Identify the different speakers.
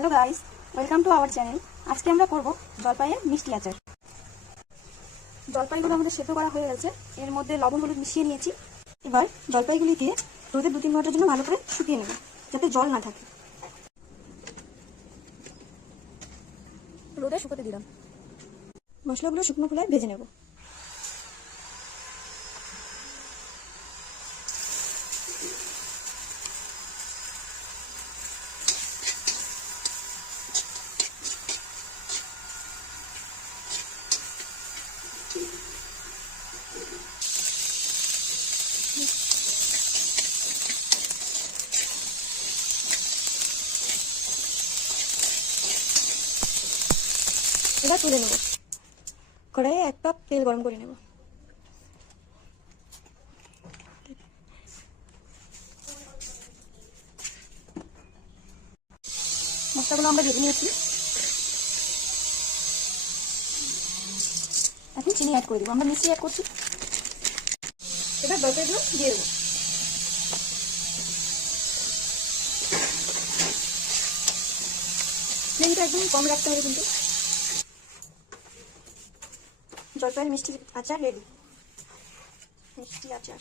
Speaker 1: Hello guys, welcome to our channel. আজকে আমরা করব জলপাইয়ের মিষ্টি আচার। জলপাইগুলো আমাদের সেদ্ধ করা হয়ে গেছে। এর মধ্যে লবণ হলুদ মিশিয়ে নিয়েছি। এবার জলপাইগুলি দিয়ে রোদে দু তিন ঘণ্টার জন্য ভালো করে শুকিয়ে নেব, যাতে জল না থাকে। রোদে শুকোতে দিলাম। মশলাগুলো শুকনো খোলায় ভেজে নেব। এবার তুলে নেব। কড়াইয়ে এক কাপ তেল গরম করে নেব। মশলাগুলো আমরা ভেজে নিয়েছি। এখন চিনি অ্যাড করে দেবো, আমরা মিষ্টি অ্যাড করছি। এবার জলপাইগুলো দিয়ে দেবো। ফ্লেমটা একদম কম রাখতে হবে কিন্তু। জলপাইয়ের মিষ্টি আচার রেডি মিষ্টি আচার।